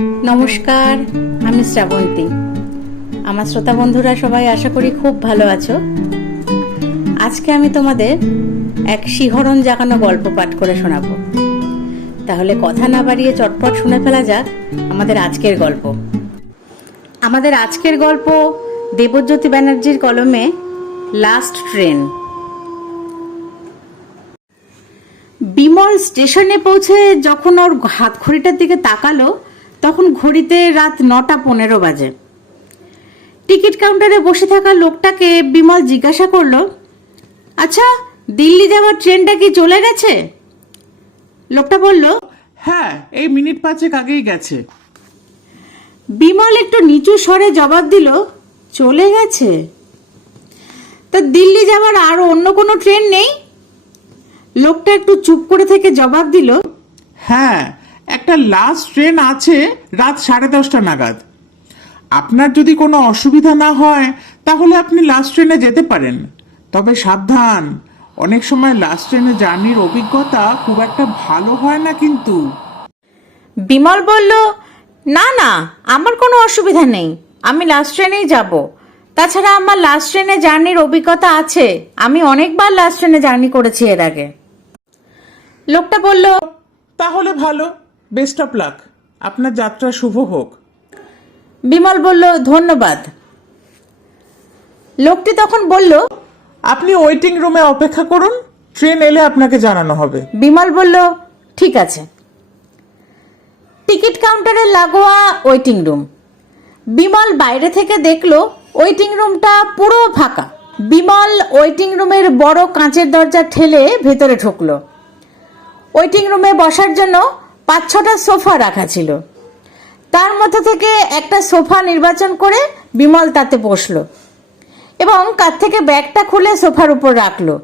নমস্কার, আমি শ্রাবন্তী। আমার শ্রোতা বন্ধুরা সবাই আশা করি খুব ভালো আছো। আজকে আমি তোমাদের এক শিহরণ জাগানো গল্প পাঠ করে শোনাবো। তাহলে কথা না বাড়িয়ে চটপট শুনে ফেলা যাক আমাদের আজকের গল্প। আমাদের আজকের গল্প দেবজ্যোতি ব্যানার্জির কলমে লাস্ট ট্রেন। বিমল স্টেশনে পৌঁছে যখন ওর হাত ঘড়িটার দিকে তাকালো তখন ঘড়িতে রাত 9:15 বাজে। টিকিট কাউন্টারে বসে থাকা লোকটাকে বিমল জিজ্ঞাসা করলো, আচ্ছা, দিল্লি যাওয়ার ট্রেনটা কি চলে গেছে? লোকটা বলল, হ্যাঁ, এই মিনিট 5 আগেই গেছে। বিমল একটু নিচু স্বরে জবাব দিল, চলে গেছে? তা দিল্লি যাওয়ার আর অন্য কোনো ট্রেন নেই? লোকটা একটু চুপ করে থেকে জবাব দিল, হ্যাঁ, একটা লাস্ট ট্রেন আছে রাত 10:30 নাগাদ। আপনার যদি কোনো অসুবিধা না হয় তাহলে আপনি লাস্ট ট্রেনে যেতে পারেন। তবে সাবধান, অনেক সময় লাস্ট ট্রেনে জার্নির অভিজ্ঞতা খুব একটা ভালো হয় না কিন্তু। বিমল বলল, না না, আমার কোনো অসুবিধা নেই, আমি লাস্ট ট্রেনেই যাব। তাছাড়া আমার লাস্ট ট্রেনে জার্নির অভিজ্ঞতা আছে, আমি অনেকবার লাস্ট ট্রেনে জার্নি করেছি এর আগে। লোকটা বলল, তাহলে ভালো, বেস্ট অফ লাক, আপনার যাত্রা শুভ হোক। বিমল বলল, ধন্যবাদ। লোকটি তখন বলল, আপনি ওয়েটিং রুমে অপেক্ষা করুন, ট্রেন এলে আপনাকে জানানো হবে। বিমল বলল, ঠিক আছে। টিকিট কাউন্টারের লাগোয়া ওয়েটিং রুম। বিমল বাইরে থেকে দেখলো ওয়েটিং রুমটা পুরো ফাঁকা। বিমল ওয়েটিং রুমের বড় কাঁচের দরজা ঠেলে ভেতরে ঢুকলো। ওয়েটিং রুমে বসার জন্য 5-6টা সোফা রাখা ছিল। তার মধ্যে থেকে একটা সোফা নির্বাচন করে বিমল তাতে বসলো এবং কাঁধ থেকে ব্যাগটা খুলে সোফার উপর রাখলো।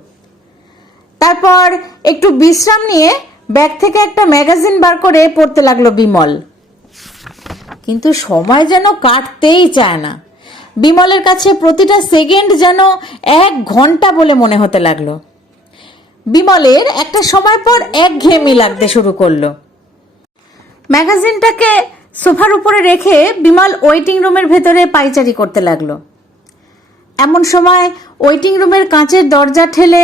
তারপর একটু বিশ্রাম নিয়ে ব্যাগ থেকে একটা ম্যাগাজিন বার করে পড়তে লাগলো বিমল। কিন্তু সময় যেন কাটতেই চায় না। বিমলের কাছে প্রতিটা সেকেন্ড যেন 1 ঘন্টা বলে মনে হতে লাগলো। বিমলের একটা সময় পর একঘেয়েমি লাগতে শুরু করলো। ম্যাগাজিনটাকে সোফার উপরে রেখে বিমল ওয়েটিং রুমের ভেতরে পায়চারি করতে লাগলো। এমন সময় ওয়েটিং রুমের কাঁচের দরজা ঠেলে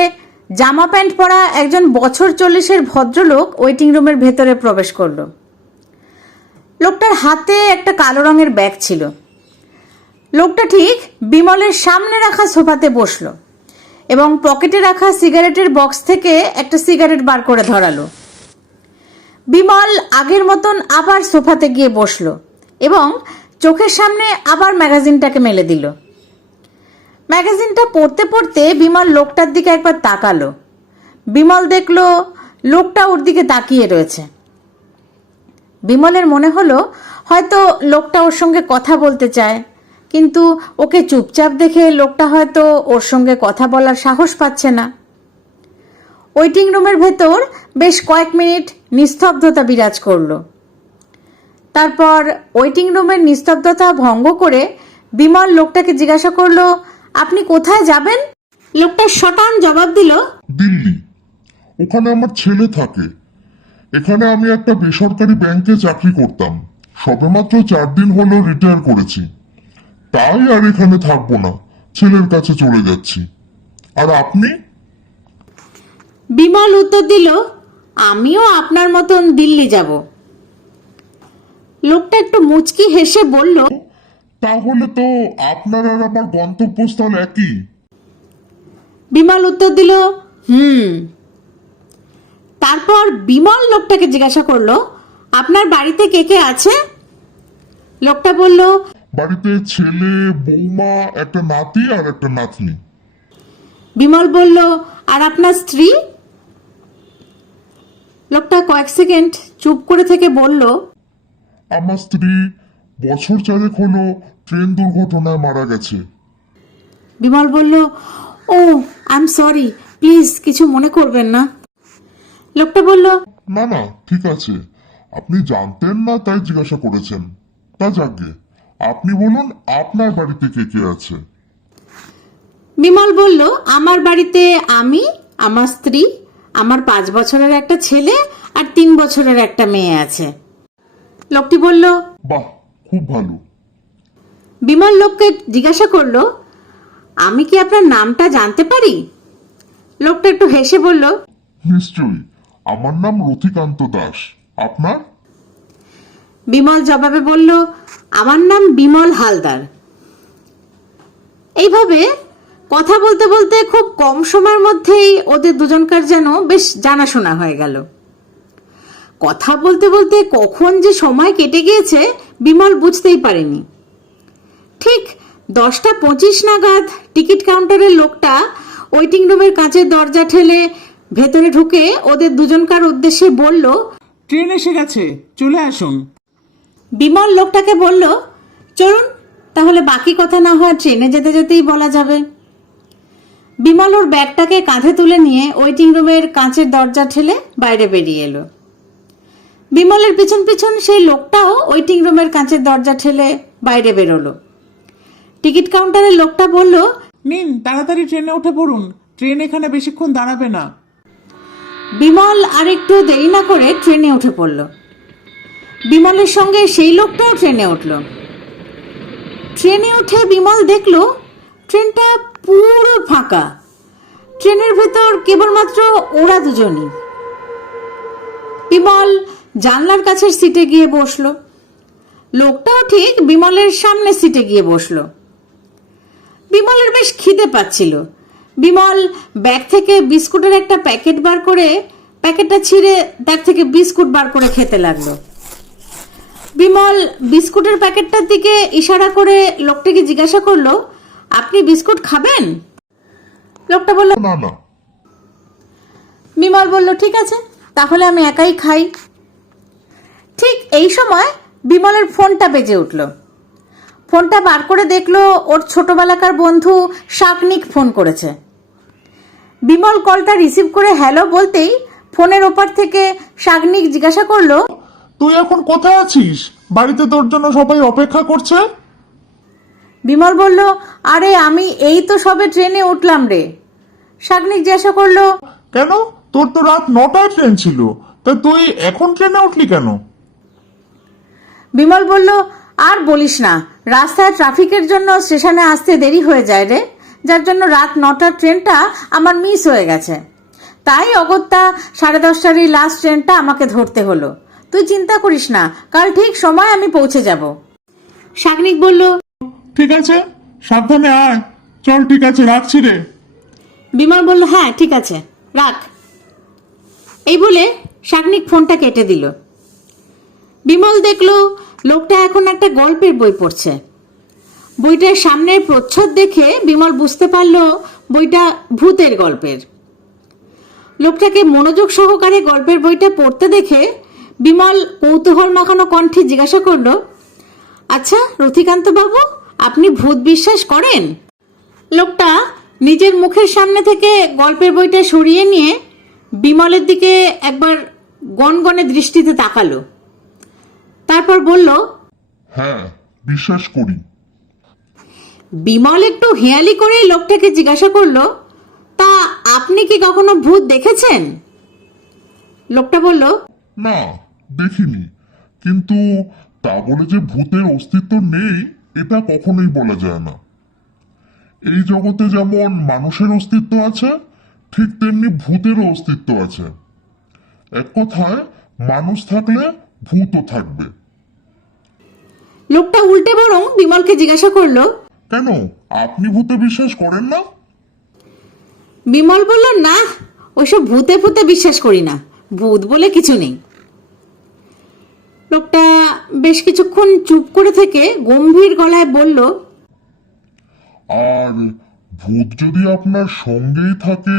জামা প্যান্ট পরা একজন বছর 40-এর ভদ্রলোক ওয়েটিং রুমের ভেতরে প্রবেশ করলো। লোকটার হাতে একটা কালো রঙের ব্যাগ ছিল। লোকটা ঠিক বিমলের সামনে রাখা সোফাতে বসলো এবং পকেটে রাখা সিগারেটের বক্স থেকে একটা সিগারেট বার করে ধরালো। বিমল আগের মতন আবার সোফাতে গিয়ে বসলো এবং চোখের সামনে আবার ম্যাগাজিনটাকে মেলে দিল। ম্যাগাজিনটা পড়তে পড়তে বিমল লোকটার দিকে একবার তাকালো। বিমল দেখলো লোকটা ওর দিকে তাকিয়ে রয়েছে। বিমলের মনে হলো হয়তো লোকটা ওর সঙ্গে কথা বলতে চায়, কিন্তু ওকে চুপচাপ দেখে লোকটা হয়তো ওর সঙ্গে কথা বলার সাহস পাচ্ছে না। ওয়েটিং রুমের ভেতর বেশ কয়েক মিনিট নিস্তব্ধতা বিরাজ করলো। তারপর ওয়েটিং রুমের নিস্তব্ধতা ভঙ্গ করে বিমল লোকটাকে জিজ্ঞাসা করলো, আপনি কোথায় যাবেন? লোকটা শটান জবাব দিল, দিল্লি। ওখানে আমার ছেলে থাকে। এখানে আমি একটা বেসরকারি ব্যাংকে চাকরি করতাম, সবেমাত্র 4 দিন হলো রিটায়ার করেছি। তাই আর এখানে থাকবো না, ছেলের কাছে চলে যাচ্ছি। আর আপনি? বিমল উত্তর দিল, আমিও আপনার মতন দিল্লি যাব। লোকটা একটু মুচকি হেসে বলল, তাহলে তো আপনার আর আমার গন্তব্যস্থল একই। বিমল উত্তর দিল, তারপর বিমল লোকটাকে জিজ্ঞাসা করলো, আপনার বাড়িতে কে কে আছে? লোকটা বলল, বাড়িতে ছেলে, বৌমা, একটা নাতি আর একটা নাতনি। বিমল বলল, আর আপনার স্ত্রী? লোকটা কয়েক সেকেন্ড চুপ করে থেকে বলল, আমার স্ত্রী বছর 4 হলো ট্রেন দুর্ঘটনায় মারা গেছে। বিমল বলল, ও আই এম সরি, প্লিজ কিছু মনে করবেন না। লোকটা বলল, না না, ঠিক আছে, আপনি জানতেন না তাই জিজ্ঞাসা করেছেন। তা যাকগে, আপনি বলুন আপনার বাড়িতে কে কে আছে? বিমল বলল, আমার বাড়িতে আমি, আমার স্ত্রী, আমার 5 বছরের একটা ছেলে আর 3 বছরের একটা মেয়ে আছে। লোকটি বলল, বাহ, খুব ভালো। বিমল লোককে জিজ্ঞাসা করলো, আমি কি আপনার নামটা জানতে পারি? লোকটা একটু হেসে বলল, নিশ্চয়ই, আমার নাম রথিকান্ত দাস। আপনার? বিমল জবাবে বলল, আমার নাম বিমল হালদার। এইভাবে কথা বলতে বলতে খুব কম সময়ের মধ্যেই ওদের দুজনকার যেন বেশ জানাশোনা হয়ে গেল। কথা বলতে বলতে কখন যে সময় কেটে গিয়েছে বিমল বুঝতেই পারেনি। ঠিক 10:25 নাগাদ টিকিট কাউন্টারের লোকটা ওয়েটিং রুমের কাঁচের দরজা ঠেলে ভেতরে ঢুকে ওদের দুজনকার উদ্দেশ্যে বলল, ট্রেন এসে গেছে, চলে আসুন। বিমল লোকটাকে বলল, চলুন তাহলে বাকি কথা না হয় ট্রেনে যেতে যেতেই বলা যাবে। বিমল ওর ব্যাগটাকে কাঁধে তুলে নিয়ে ওয়েটিং রুমের কাঁচের দরজা ঠেলে বাইরে বেরিয়ে এলো। বিমলের পিছন পিছন সেই লোকটাও ওয়েটিং রুমের কাঁচের দরজা ঠেলে বাইরে বেরোলো। টিকিট কাউন্টারের লোকটা বলল, নিন, তাড়াতাড়ি ট্রেনে উঠে পড়ুন, ট্রেন এখানে বেশিক্ষণ দাঁড়াবে না। বিমল আর একটু দেরি না করে ট্রেনে উঠে পড়ল। বিমলের সঙ্গে সেই লোকটাও ট্রেনে উঠল। ট্রেনে উঠে বিমল দেখল ট্রেনটা পুরো ফাঁকা। ট্রেনের ভেতর কেবলমাত্র ওরা দুজনই। বিমল জানলার কাছের সিটে গিয়ে বসলো। লোকটাও ঠিক বিমলের সামনে সিটে গিয়ে বসলো। বিমলের বেশ খিদে পাচ্ছিল। বিমল ব্যাগ থেকে বিস্কুটের একটা প্যাকেট বার করে প্যাকেটটা ছিঁড়ে তার থেকে বিস্কুট বার করে খেতে লাগলো। বিমল বিস্কুটের প্যাকেটটার দিকে ইশারা করে লোকটাকে জিজ্ঞাসা করলো, আপনি বিস্কুট খাবেন? লোকটা বলল, না না। বিমল বলল, ঠিক আছে, তাহলে আমি একাই খাই। ঠিক এই সময় বিমলের ফোনটা বেজে উঠল। ফোনটা বার করে দেখলো ওর ছোটবেলাকার বন্ধু শাকনিক ফোন করেছে। বিমল কলটা রিসিভ করে হ্যালো বলতেই ফোনের ওপার থেকে শাকনিক জিজ্ঞাসা করলো, তুই এখন কোথায় আছিস? বাড়িতে তোর জন্য সবাই অপেক্ষা করছে। বিমল বলল, আরে আমি এই তো সবে ট্রেনে উঠলাম রে। শাকনিক জিজ্ঞাসা করলো, কেন? তোর তো রাত 9টায় ট্রেন ছিল, তা তুই এখন ট্রেনে উঠলি কেন? বিমল বলল, আর বলিস না, রাস্তায় ট্রাফিকের জন্য স্টেশনে আসতে দেরি হয়ে যায় রে, যার জন্য রাত 9টার ট্রেনটা আমার মিস হয়ে গেছে। তাই অগত্যা 10:30টারই লাস্ট ট্রেনটা আমাকে ধরতে হলো। তুই চিন্তা করিস না, কাল ঠিক সময় আমি পৌঁছে যাব। শাকনিক বলল, ঠিক আছে, সাবধানে আয়। চল, ঠিক আছে, রাখছি রে। বিমল বলল, হ্যাঁ ঠিক আছে, রাখ। এই বলে শাকনিক ফোনটা কেটে দিল। বিমল দেখলো লোকটা এখন একটা গল্পের বই পড়ছে। বইটার সামনের প্রচ্ছদ দেখে বিমল বুঝতে পারল বইটা ভূতের গল্পের। লোকটাকে মনোযোগ সহকারে গল্পের বইটা পড়তে দেখে বিমল কৌতূহল মাখানো কণ্ঠে জিজ্ঞাসা করলো, আচ্ছা রথিকান্ত বাবু, আপনি ভূত বিশ্বাস করেন? লোকটা নিজের মুখের সামনে থেকে গল্পের বইটা সরিয়ে নিয়ে বিমলের দিকে একবার গনগনে দৃষ্টিতে তাকালো। তারপর বলল, হ্যাঁ, বিশ্বাস করি। বিমল একটু হেয়ালি করে লোকটাকে জিজ্ঞাসা করলো, তা আপনি কি কখনো ভূত দেখেছেন? লোকটা বলল, না, দেখিনি, কিন্তু তা বলে যে ভূতের অস্তিত্ব নেই এটা কখনোই বলা যায় না। এই জগতে যেমন মানুষের অস্তিত্ব আছে, ঠিক তেমনি ভূতেরও অস্তিত্ব আছে। এক কথায়, মানুষ থাকলে ভূতও থাকবে। লোকটা উল্টে বরং বিমলকে জিজ্ঞাসা করলো, কেন, আপনি ভূতে বিশ্বাস করেন না? বিমল বলল, না, ওইসব ভূতে ভূতে বিশ্বাস করি না, ভূত বলে কিছু নেই। লোকটা বেশ কিছুক্ষণ চুপ করে থেকে গম্ভীর গলায় বলল, আর ভূত যদি আপনার সঙ্গেই থাকে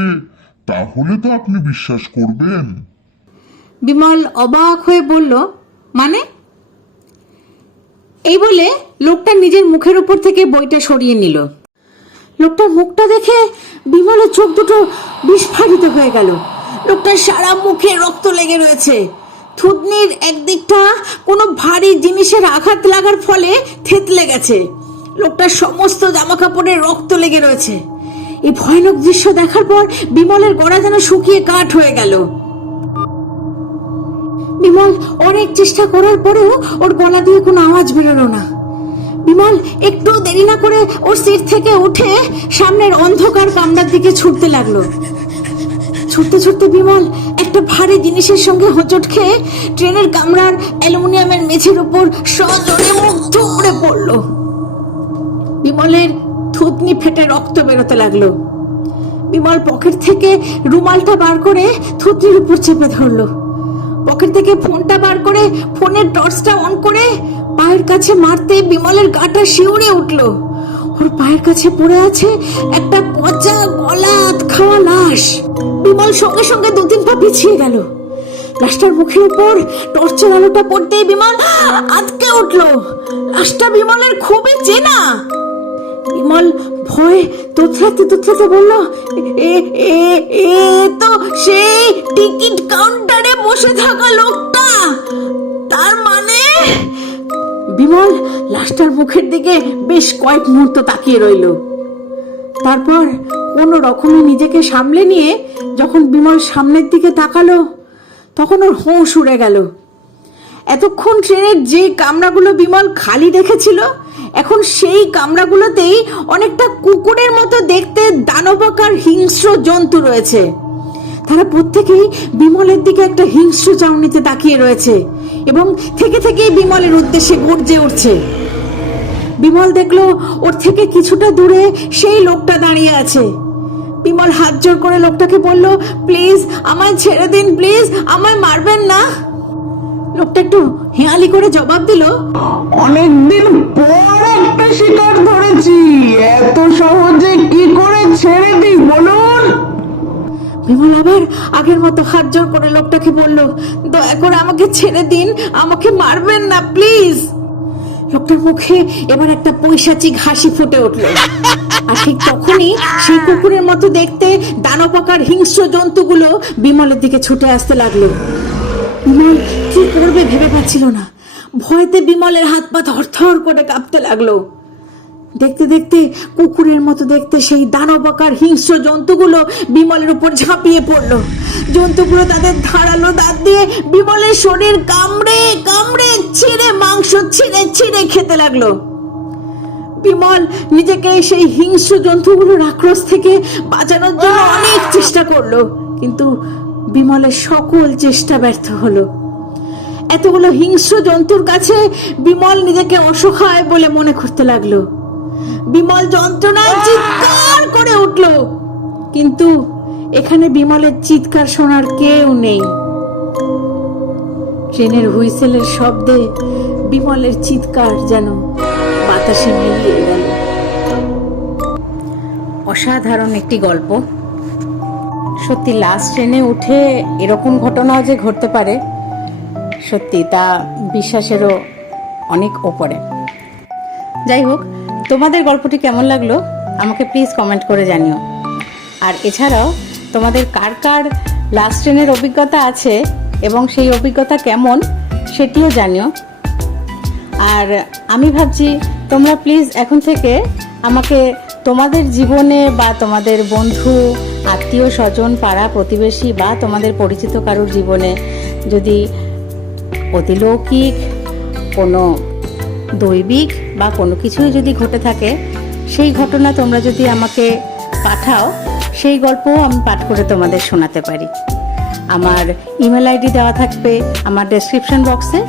তাহলে তো আপনি বিশ্বাস করবেন। বিমল অবাক হয়ে বলল, মানে? এই বলে লোকটা নিজের মুখের উপর থেকে বইটা সরিয়ে নিল। লোকটার মুখটা দেখে বিমলের চোখ দুটো বিস্ফারিত হয়ে গেল। লোকটার সারা মুখে রক্ত লেগে রয়েছে। থুতনির একদিকটা কোনো ভারী জিনিসের আঘাত লাগার ফলে থেতলে গেছে। লোকটার সমস্ত জামা কাপড়ে রক্ত লেগে রয়েছে। এই ভয়ানক দৃশ্য দেখার পর বিমলের গলা যেন শুকিয়ে কাঠ হয়ে গেল। বিমল অনেক চেষ্টা করার পরেও ওর গলা দিয়ে কোনো আওয়াজ বেরোলো না। বিমল একটু দেরি না করে ওর সিট থেকে উঠে সামনের অন্ধকার কামরার দিকে ছুটতে লাগলো। ছুটতে ছুটতে বিমল একটা ভারী জিনিসের সঙ্গে হোঁচট খেয়ে ট্রেনের কামরার অ্যালুমিনিয়ামের মেঝের উপর সজোরে মুখ থুবড়ে পড়লো। বিমলের থুতনি ফেটে রক্ত বেরোতে লাগলো। বিমল পকেট থেকে রুমালটা বার করে থুতনির উপর চেপে ধরলো। পকেট থেকে ফোনটা বার করে ফোনের টর্চটা অন করে পায়ের কাছে মারতে বিমলের গাটা শিউরে উঠলো। ওর পায়ের কাছে পড়ে আছে একটা পচা গলা খাওয়া লাশ। বিমল সঙ্গে সঙ্গে 2-3 পা পিছিয়ে গেল। লাশটার মুখের উপর টর্চের আলোটা পড়তেই বিমল আটকে উঠলো। লাশটা বিমলের খুবই চেনা। বিমল ভয়ে তোতলাতে বলল, এ তো সেই টিকিট কাউন্টারে বসে থাকা লোকটা। তার মানে? বিমল লাশটার মুখের দিকে বেশ কয়েক মুহূর্ত তাকিয়ে রইল। তারপর কোনো রকমে নিজেকে সামলে নিয়ে যখন বিমল সামনের দিকে তাকালো তখন ওর হুঁশ উড়ে গেল। এতক্ষণ ট্রেনের যে কামরাগুলো বিমল খালি দেখেছিল এখন সেই কামরাগুলোতেই অনেকটা কুকুরের মতো দেখতে দানবাকার হিংস্র জন্তু রয়েছে। তারা প্রত্যেকেই বিমলের দিকে একটা হিংস্র চাউনিতে তাকিয়ে রয়েছে এবং থেকে থেকেই বিমলের উদ্দেশ্যে গর্জে উঠছে। বিমল দেখলো ওর থেকে কিছুটা দূরে সেই লোকটা দাঁড়িয়ে আছে। বিমল হাত জোর করে লোকটাকে বলল, প্লিজ আমায় ছেড়ে দিন, প্লিজ আমায় মারবেন না। লোকটা একটু হেয়ালি করে জবাব দিল, অনেকদিন পর একটা শিকার ধরেছি, এত সহজে কি করে ছেড়ে দিই বলুন? বিমল আবার আগের মতো হাত জোর করে লোকটাকে বলল, দয়া করে আমাকে ছেড়ে দিন, আমাকে মারবেন না প্লিজ। লোকটার মুখে এবার একটা পৈশাচিক হাসি ফুটে উঠল। আর ঠিক তখনই সেই কুকুরের মতো দেখতে দানবাকার হিংস্র জন্তুগুলো বিমলের দিকে ছুটে আসতে লাগলো। বিমল কি করবে ভেবে পাচ্ছিল না। ভয়তে বিমলের হাত পা থরথর করে কাঁপতে লাগলো। দেখতে দেখতে কুকুরের মতো দেখতে সেই দানবাকার হিংস্র জন্তুগুলো বিমলের উপর ঝাঁপিয়ে পড়লো। জন্তুগুলো তাদের ধারালো দাঁত দিয়ে বিমলের শরীর কামড়ে কামড়ে ছিঁড়ে মাংস ছিঁড়ে খেতে লাগলো। বিমল নিজেকে সেই হিংস্র জন্তুগুলোর আক্রোশ থেকে বাঁচানোর জন্য অনেক চেষ্টা করলো, কিন্তু বিমলের সকল চেষ্টা ব্যর্থ হলো। এতগুলো হিংস্র জন্তুর কাছে বিমল নিজেকে অসহায় বলে মনে করতে লাগলো। বিমল যন্ত্রণায় চিৎকার করে উঠল, কিন্তু এখানে বিমলের চিৎকার শোনার কেউ নেই। ট্রেনের হুইসেলের শব্দে বিমলের চিৎকার যেন বাতাসে মিলিয়ে গেল। অসাধারণ একটি গল্প। সত্যি লাস্ট ট্রেনে উঠে এরকম ঘটনাও যে ঘটতে পারে, সত্যি তা বিশ্বাসেরও অনেক ওপরে। যাই হোক, তোমাদের গল্পটি কেমন লাগলো আমাকে প্লিজ কমেন্ট করে জানিও। আর এছাড়াও তোমাদের কার কার লাস্ট ট্রেনের অভিজ্ঞতা আছে এবং সেই অভিজ্ঞতা কেমন সেটিও জানিও। আর আমি ভাবছি তোমরা প্লিজ এখন থেকে আমাকে তোমাদের জীবনে বা তোমাদের বন্ধু, আত্মীয় স্বজন, পাড়া প্রতিবেশী বা তোমাদের পরিচিত কারোর জীবনে যদি অতিলৌকিক কোনো দৈবিক বা কোনো কিছুই যদি ঘটে থাকে, সেই ঘটনা তোমরা যদি আমাকে পাঠাও, সেই গল্পও আমি পাঠ করে তোমাদের শোনাতে পারি। আমার ইমেল আইডি দেওয়া থাকবে আমার ডেসক্রিপশন বক্সে,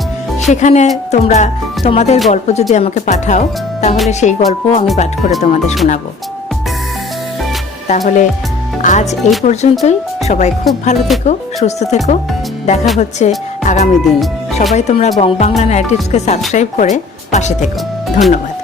সেখানে তোমরা তোমাদের গল্প যদি আমাকে পাঠাও তাহলে সেই গল্পও আমি পাঠ করে তোমাদের শোনাবো। তাহলে আজ এই পর্যন্তই। সবাই খুব ভালো থেকো, সুস্থ থেকো। দেখা হচ্ছে আগামী দিন। সবাই তোমরা বং বাংলা ন্যারেটিভসকে সাবস্ক্রাইব করে পাশে থেকো। ধন্যবাদ।